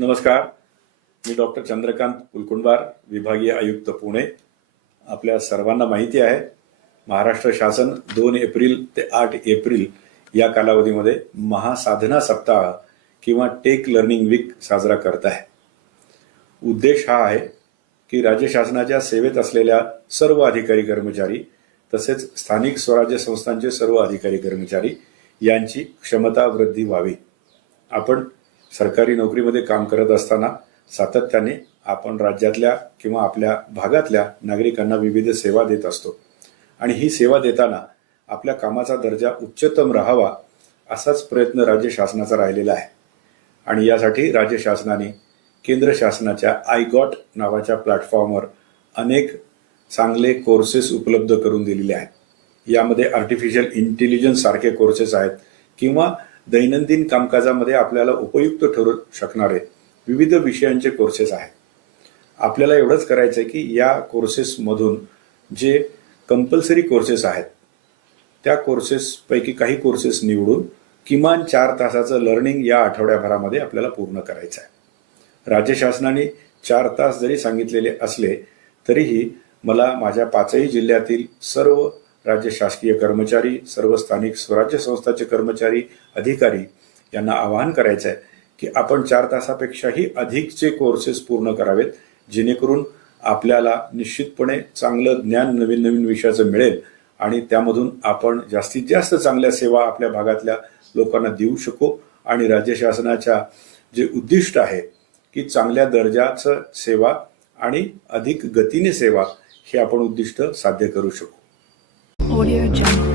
नमस्कार, मी डॉक्टर चंद्रकांत कुलकुंडवार, विभागीय आयुक्त पुणे. आपल्या सर्वांना माहिती आहे, महाराष्ट्र शासन 2 एप्रिल ते 8 एप्रिल या कालावधीमध्ये महासाधना सप्ताह किंवा टेक लर्निंग वीक साजरा करत आहे. उद्देश हा आहे की राज्य शासनाच्या सेवेत असलेल्या सर्व अधिकारी कर्मचारी तसेच स्थानिक स्वराज्य संस्थांचे सर्व अधिकारी कर्मचारी यांची क्षमता वृद्धी व्हावी. आपण सरकारी नोकरीमध्ये काम करत असताना सातत्याने आपण राज्यातल्या किंवा आपल्या भागातल्या नागरिकांना विविध सेवा देत असतो आणि ही सेवा देताना आपल्या कामाचा दर्जा उच्चतम राहावा असाच प्रयत्न राज्य शासनाचा राहिलेला आहे. आणि यासाठी राज्य शासनाने केंद्र शासनाच्या आय गॉट नावाच्या प्लॅटफॉर्मवर अनेक चांगले कोर्सेस उपलब्ध करून दिलेले आहेत. यामध्ये आर्टिफिशियल इंटेलिजन्स सारखे कोर्सेस आहेत किंवा दैनंदिन कामकाजामध्ये आपल्याला उपयुक्त ठरू शकणारे विविध विषयांचे कोर्सेस आहेत. आपल्याला एवढंच करायचं आहे की या कोर्सेसमधून जे कंपल्सरी कोर्सेस आहेत त्या कोर्सेसपैकी काही कोर्सेस निवडून किमान 4 तासाचं लर्निंग या आठवड्याभरामध्ये आपल्याला पूर्ण करायचं आहे. राज्य शासनाने 4 तास जरी सांगितलेले असले तरीही मला माझ्या 5ही जिल्ह्यातील सर्व राज्य शासकीय कर्मचारी, सर्व स्थानिक स्वराज्य संस्थांचे कर्मचारी, अधिकारी यांना आवाहन करायचं आहे की आपण 4 तासापेक्षाही अधिकचे कोर्सेस पूर्ण करावेत, जेणेकरून आपल्याला निश्चितपणे चांगलं ज्ञान नवीन नवीन विषयाचं मिळेल आणि त्यामधून आपण जास्तीत जास्त चांगल्या सेवा आपल्या भागातल्या लोकांना देऊ शकू आणि राज्य शासनाच्या जे उद्दिष्ट आहे की चांगल्या दर्जाचं सेवा आणि अधिक गतीने सेवा हे आपण उद्दिष्ट साध्य करू शकू. Audio Jungle.